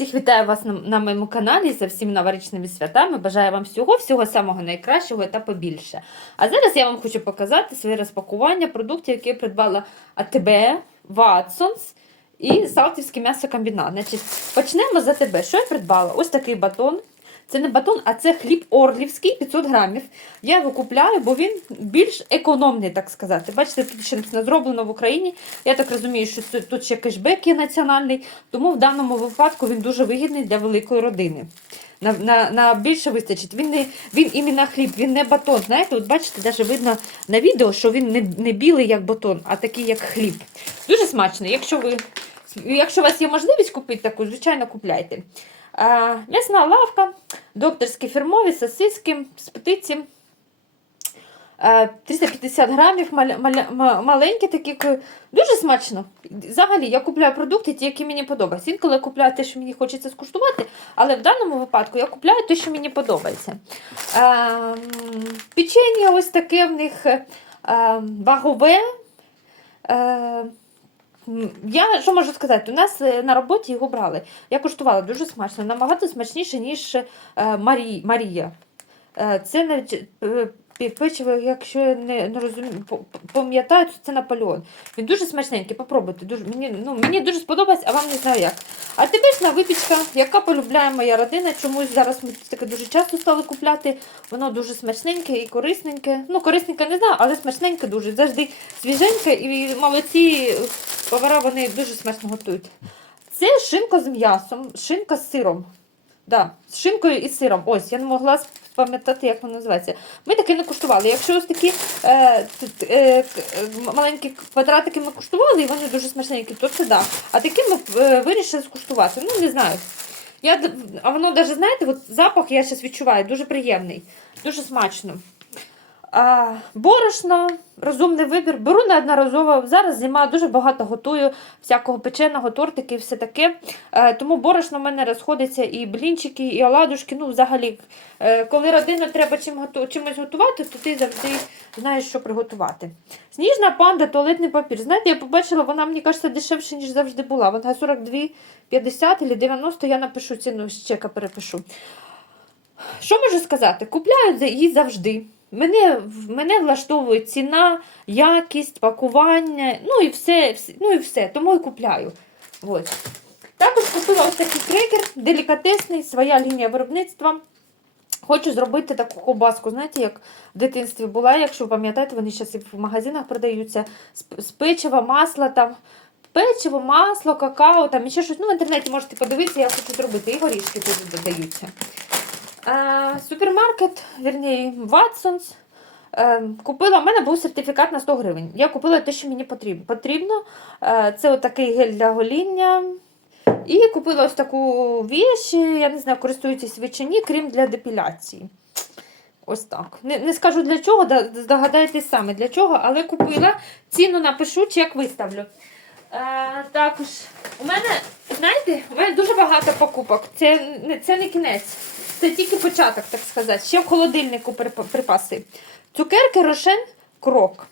Всіх вітаю вас на, на моєму каналі за всіми новорічними святами. Бажаю вам всього, всього самого найкращого та побільше. А зараз я вам хочу показати своє розпакування продуктів, які я придбала АТБ, Ватсонс і Салтівський м'ясокомбінат. Значить, почнемо з АТБ. Що я придбала? Ось такий батон. Це не батон, а це хліб орлівський 500 грамів. Я його купляю, бо він більш економний, так сказати. Бачите, тут ще написано зроблено в Україні. Я так розумію, що тут, ще кешбек є національний, тому в даному випадку він дуже вигідний для великої родини. На, на, на більше вистачить. Він не він іменно хліб, він не батон. Знаєте, от бачите, навіть видно на відео, що він не, не білий, як батон, а такий, як хліб. Дуже смачно. Якщо ви якщо у вас є можливість купити таку, звичайно, купляйте. А, м'ясна лавка, докторські фірмові, сосиски з птиці. 350 грамів, маля, маля, маленькі такі. Дуже смачно. Взагалі, я купляю продукти, ті, які мені подобаються. Інколи я купляю те, що мені хочеться скуштувати, але в даному випадку я купляю те, що мені подобається. А, печення ось таке в них вагове. Я що можу сказати? У нас е, на роботі його брали. Я куштувала дуже смачно, набагато смачніше, ніж е, Марі, Марія. Е, Це навіть е, пі- печиво, якщо я не, не розумію, пам'ятаю, то це Наполеон. Він дуже смачненький, попробуйте. Дуже, мені, ну, мені дуже сподобалось, а вам не знаю як. А тепер випічка, яка полюбляє моя родина. Чомусь зараз ми таке дуже часто стали купляти. Воно дуже смачненьке і корисненьке. Ну, корисненьке не знаю, але смачненьке дуже. Завжди свіженьке і молодці повара вони дуже смачно готують. Це шинка з м'ясом, шинка з сиром. Да, з шинкою і сиром. Ось, я не могла пам'ятати, як воно називається. Ми таке не куштували. Якщо ось такі е, е, маленькі квадратики ми куштували, і вони дуже смачненькі, то це да. А такі ми е, вирішили скуштувати. Ну, не знаю. Я, а воно навіть, знаєте, от запах я зараз відчуваю, дуже приємний, дуже смачно. А, борошно, розумний вибір. Беру неодноразово. Зараз зима дуже багато готую всякого печеного, тортики і все таке. Е, тому борошно в мене розходиться і блінчики, і оладушки. Ну, взагалі, е, коли родину треба чим готу- чимось готувати, то ти завжди знаєш, що приготувати. Сніжна панда, туалетний папір. Знаєте, я побачила, вона, мені кажеться, дешевше, ніж завжди була. Вона 42,50 або 90, я напишу ціну з чека перепишу. Що можу сказати? Купляю її завжди. Мене, мене влаштовує ціна, якість, пакування, ну і все, ну і все. тому і купляю. От. Також купила ось такий крекер, делікатесний, своя лінія виробництва. Хочу зробити таку ковбаску, знаєте, як в дитинстві була, якщо ви пам'ятаєте, вони зараз в магазинах продаються з, печива, масла там. Печиво, масло, какао, там ще щось. Ну, в інтернеті можете подивитися, я хочу зробити. І горішки тут додаються. А, супермаркет, вірніше, Watsons. Е, купила, у мене був сертифікат на 100 гривень. Я купила те, що мені потрібно. Е, це отакий гель для гоління. І купила ось таку віч, я не знаю, користуєтесь ви чи ні, крім для депіляції. Ось так. Не, не скажу для чого, да- здогадаєтесь саме для чого, але купила. Ціну напишу, чек виставлю. Е, також у мене, знаєте, у мене дуже багато покупок. Це, не- це не кінець, це тільки початок, так сказати. Ще в холодильнику припаси. Цукерки Рошен Крок.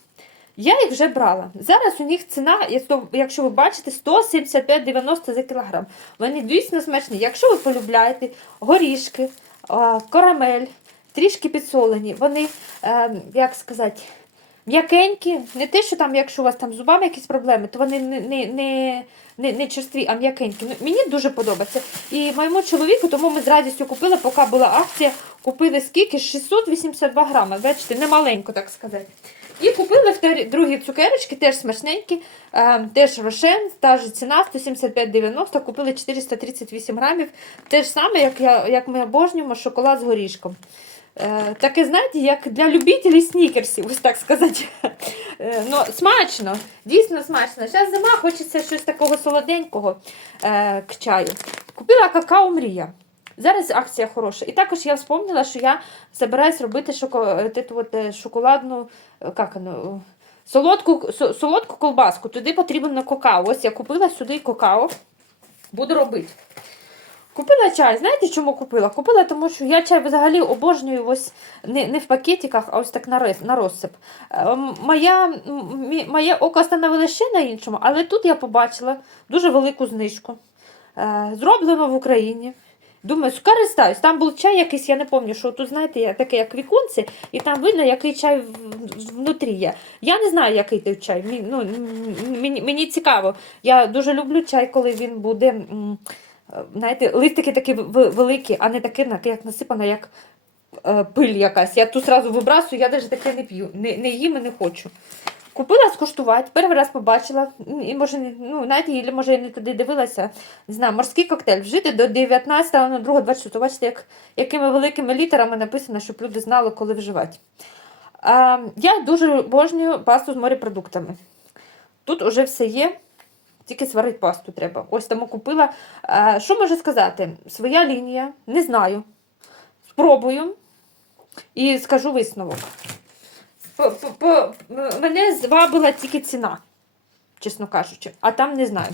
Я їх вже брала. Зараз у них ціна, якщо ви бачите, 175,90 за кілограм. Вони дійсно смачні. Якщо ви полюбляєте горішки, карамель, трішки підсолені, вони, е, як сказати, м'якенькі. Не те, що там, якщо у вас там зубами якісь проблеми, то вони не, не, не, не, не черстві, а м'якенькі. Ну, мені дуже подобається. І моєму чоловіку, тому ми з радістю купили, поки була акція, купили скільки? 682 грами. Бачите, немаленько, так сказати. І купили другі цукерочки, теж смачненькі, е, теж рошен, та ж ціна 175,90, купили 438 грамів. Те ж саме, як, я, як ми обожнюємо шоколад з горішком. Е, таке, знаєте, як для любителів снікерсів, ось так сказати. Е, ну, смачно, дійсно смачно. Зараз зима, хочеться щось такого солоденького е, к чаю. Купила какао Мрія. Зараз акція хороша. І також я вспомнила, що я збираюсь робити шоколадну як воно, солодку, солодку колбаску. Туди потрібно какао. Ось я купила сюди какао. Буду робити. Купила чай. Знаєте, чому купила? Купила, тому що я чай взагалі обожнюю ось не, не в пакетиках, а ось так на, розсип. Е, Моя, моє око становило ще на іншому, але тут я побачила дуже велику знижку. Е, зроблено в Україні. Думаю, скористаюсь. Там був чай якийсь, я не пам'ятаю, що тут, знаєте, таке як віконце, і там видно, який чай внутрі є. Я не знаю, який той чай. Мені, ну, мені, мені цікаво. Я дуже люблю чай, коли він буде, знаєте, листики такі великі, а не таке, як насипано, як е, пиль якась. Я тут зразу вибрасую, я навіть таке не п'ю. Не, не їм і не хочу. Купила скуштувати, перший раз побачила, і може, ну, і, може, я не туди дивилася. Не знаю, морський коктейль вжити до 19, ну, 2, 26. Бачите, як, якими великими літерами написано, щоб люди знали, коли вживати. А, я дуже обожнюю пасту з морепродуктами. Тут уже все є, тільки сварити пасту треба. Ось тому купила. А, що можу сказати? Своя лінія, не знаю. Спробую і скажу висновок. По, по, по, мене звабила тільки ціна, чесно кажучи, а там не знаю.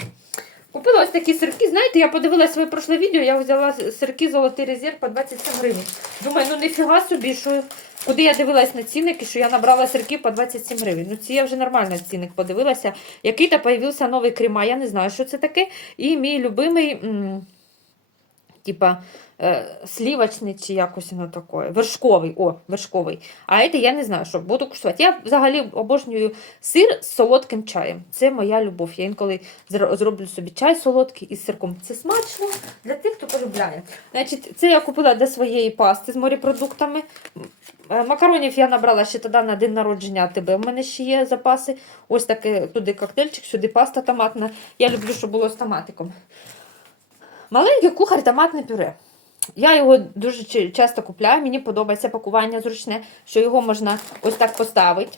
Купила ось такі сирки. Знаєте, я подивилася своє прошле відео, я взяла сирки Золотий резерв по 27 гривень. Думаю, ну ніфіга собі, що куди я дивилась на цінники, що я набрала сирки по 27 гривень. Ну, ці я вже нормально цінник подивилася. Який-то появився новий крема, я не знаю, що це таке. І мій любимий. Типа е, слівочний чи якось воно таке. Вершковий. О, вершковий. А це я не знаю, що буду куштувати. Я взагалі обожнюю сир з солодким чаєм. Це моя любов. Я інколи зроблю собі чай солодкий із сирком. Це смачно для тих, хто полюбляє. Значить, це я купила для своєї пасти з морепродуктами. Е, Макаронів я набрала ще тоді на день народження тебе. У мене ще є запаси. Ось таке туди коктейльчик, сюди паста томатна. Я люблю, щоб було з томатиком. Маленький кухар томатне пюре. Я його дуже часто купляю, мені подобається пакування зручне, що його можна ось так поставити.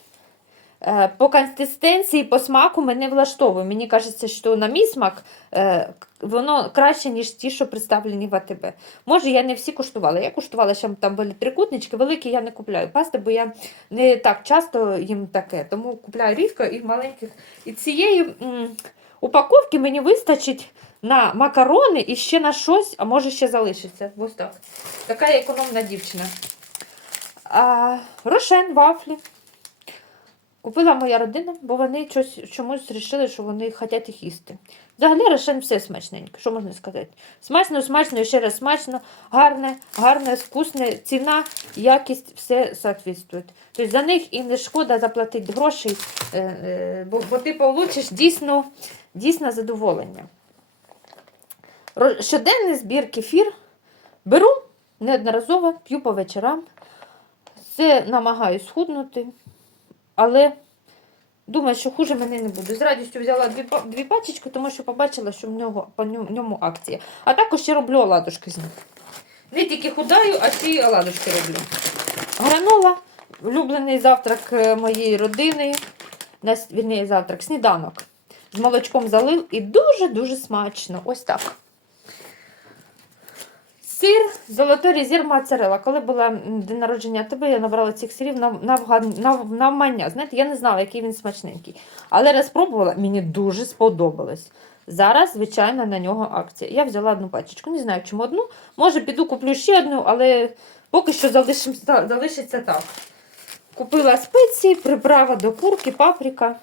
Е, По консистенції, по смаку мене влаштовує. Мені кажеться, що на мій смак е, воно краще, ніж ті, що представлені в АТБ. Може, я не всі куштувала. Я куштувала, що там були трикутнички, великі я не купляю пасти, бо я не так часто їм таке. Тому купляю рідко і в маленьких. І цієї упаковки мені вистачить на макарони і ще на щось, а може ще залишиться. Ось так. Така я економна дівчина. А, рошен, вафлі. Купила моя родина, бо вони щось, чомусь вирішили, що вони хочуть їх їсти. Взагалі рошен все смачненьке, що можна сказати? Смачно, смачно, ще раз смачно, гарне, гарне, вкусне, ціна, якість, все соответствує. Тобто за них і не шкода заплатити грошей, е, бо, бо ти получиш дійсно, дійсно задоволення. Щоденний збір кефір беру неодноразово, п'ю по вечорам. Це намагаюсь схуднути, але думаю, що хуже мене не буде. З радістю взяла дві, дві пачечки, тому що побачила, що в нього, по ньому, акція. А також ще роблю оладушки з них. Не тільки худаю, а ще й оладушки роблю. Гранола, улюблений завтрак е, моєї родини, вірніше, завтрак, сніданок. З молочком залив і дуже-дуже смачно. Ось так. Сир, золотой резерв моцарелла. Коли була день народження тебе, я набрала цих сирів на, на. Знаєте, я не знала, який він смачненький. Але раз пробувала, мені дуже сподобалось. Зараз, звичайно, на нього акція. Я взяла одну пачечку, не знаю, чому одну. Може, піду куплю ще одну, але поки що залишиться так. Купила спеції, приправа до курки, паприка.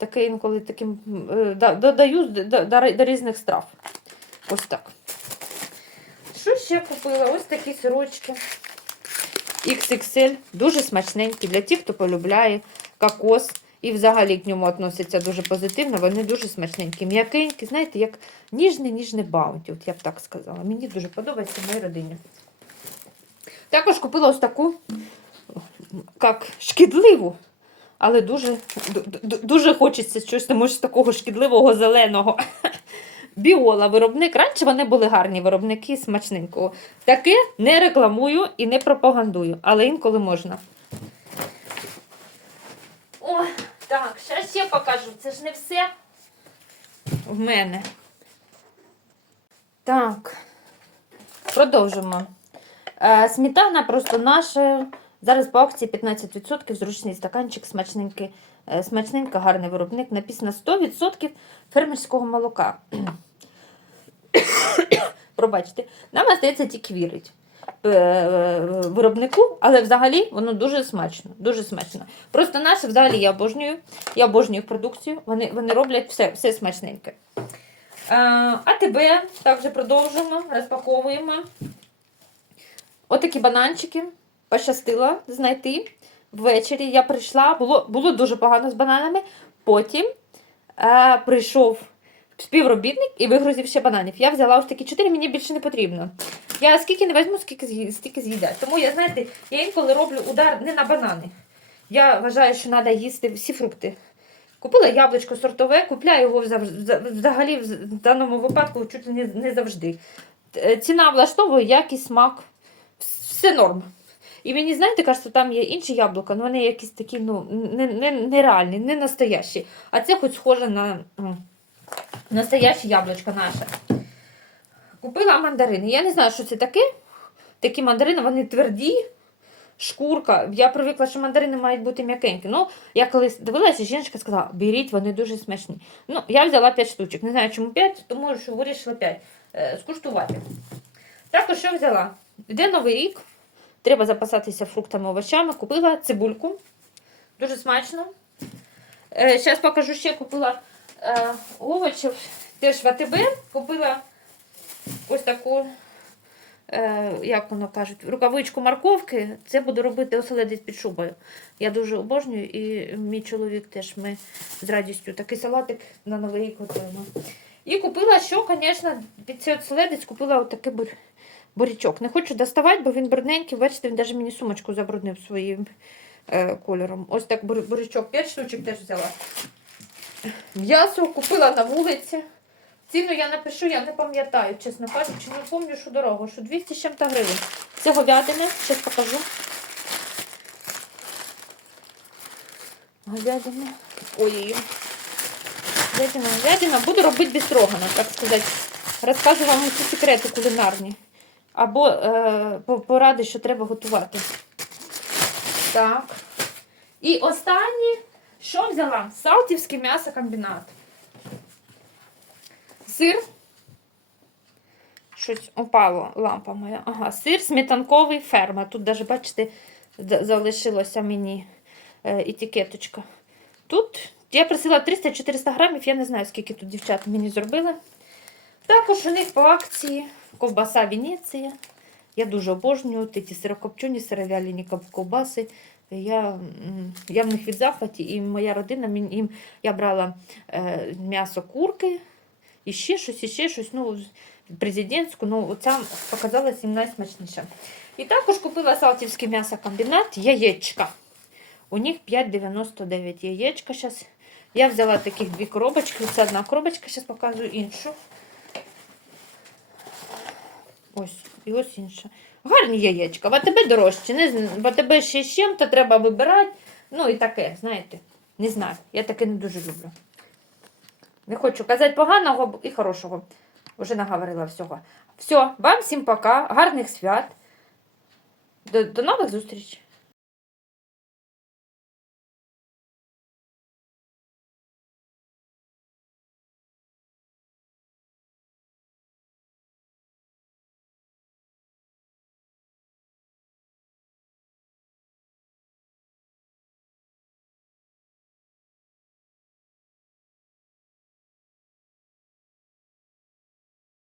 Таке інколи таким е, додаю до, різних страв. Ось так. Що ще купила? Ось такі сирочки. XXL. Дуже смачненькі для тих, хто полюбляє кокос. І взагалі к ньому відносяться дуже позитивно. Вони дуже смачненькі, м'якенькі, знаєте, як ніжне-ніжне баунті. От я б так сказала. Мені дуже подобається моїй родині. Також купила ось таку, як шкідливу, але дуже, ду- ду- дуже хочеться щось тому що такого шкідливого зеленого. Біола виробник. Раніше вони були гарні виробники смачненького. Таке не рекламую і не пропагандую, але інколи можна. О, так, ще ще покажу. Це ж не все в мене. Так, продовжимо. Е, сметана просто наша. Зараз по акції 15%, зручний стаканчик, смачненький, е, гарний виробник. Написано 100% фермерського молока. Пробачте, нам остається тільки вірить е, виробнику, але взагалі воно дуже смачно. Дуже смачно. Просто наше взагалі я обожнюю. Я обожнюю продукцію. Вони, вони роблять все, все смачненьке. Е, АТБ також продовжуємо, розпаковуємо. Отакі бананчики. Пощастило знайти. Ввечері я прийшла, було, було дуже погано з бананами. Потім е, прийшов співробітник і вигрузив ще бананів. Я взяла ось такі 4, мені більше не потрібно. Я скільки не візьму, скільки стільки з'їдять. Тому я, знаєте, я інколи роблю удар не на банани. Я вважаю, що треба їсти всі фрукти. Купила яблучко сортове, купляю його взагалі в даному випадку чуть не, не завжди. Е, Ціна влаштовує, якість, смак, все норм. І мені, знаєте, кажеться, там є інші яблука, але вони якісь такі, ну, не, не, нереальні, не настоящі. А це хоч схоже на настояще яблучко наше. Купила мандарини. Я не знаю, що це таке. Такі мандарини, вони тверді, шкурка. Я привикла, що мандарини мають бути м'якенькі. Ну, я колись дивилася, жінка сказала, беріть, вони дуже смачні. Ну, я взяла 5 штучок. Не знаю, чому 5, тому що вирішила 5 е, скуштувати. Також що взяла? Йде новий рік. Треба запасатися фруктами, овочами. Купила цибульку. Дуже смачно. Зараз покажу ще купила е, овочів. Теж в АТБ. Купила ось таку, е, як воно кажуть, рукавичку морковки. Це буду робити оселедець під шубою. Я дуже обожнюю, і мій чоловік теж ми з радістю такий салатик на новий рік готуємо. І купила, що, звісно, під цей оселедець купила отакий бур... бурячок. Не хочу доставати, бо він брудненький. Бачите, він навіть мені сумочку забруднив своїм е, кольором. Ось так бур- бурячок. 5 штучок теж взяла. М'ясо купила на вулиці. Ціну я напишу, я не пам'ятаю, чесно кажучи, не пам'ятаю, що дорого, що 200 з чим-то гривень. Це говядина, зараз покажу. Говядина. Ой. Говядина, говядина. Буду робити без строгана, так сказати. Розкажу вам усі секрети кулінарні. Або е, поради, що треба готувати. Так. І останнє, що взяла? Салтівський м'ясокомбінат. Сир. Щось упало лампа моя. Ага, сир сметанковий ферма. Тут навіть, бачите, за- залишилося мені е, етикеточка. Тут я просила 300-400 грамів, я не знаю, скільки тут дівчата мені зробили. Також у них по акції ковбаса Венеція. Я дуже обожнюю ті сирокопчені, сировяльні ков- ковбаси. Я, я в них від захваті, і моя родина їм я брала е, м'ясо курки, і ще щось, і ще щось. Ну, президентську, ну оця показалась їм найсмачніша. І також купила Салтівський м'ясокомбінат яєчка. У них 5,99 яєчка. Щас. Я взяла таких дві коробочки. Це одна коробочка, зараз показую іншу. Ось, і ось інше. Гарні яєчка. В АТБ дорожче. Не, в АТБ ще з чим-то треба вибирати. Ну і таке, знаєте. Не знаю. Я таке не дуже люблю. Не хочу казати поганого і хорошого. Вже наговорила всього. Все, вам всім пока, гарних свят. До, до нових зустрічей.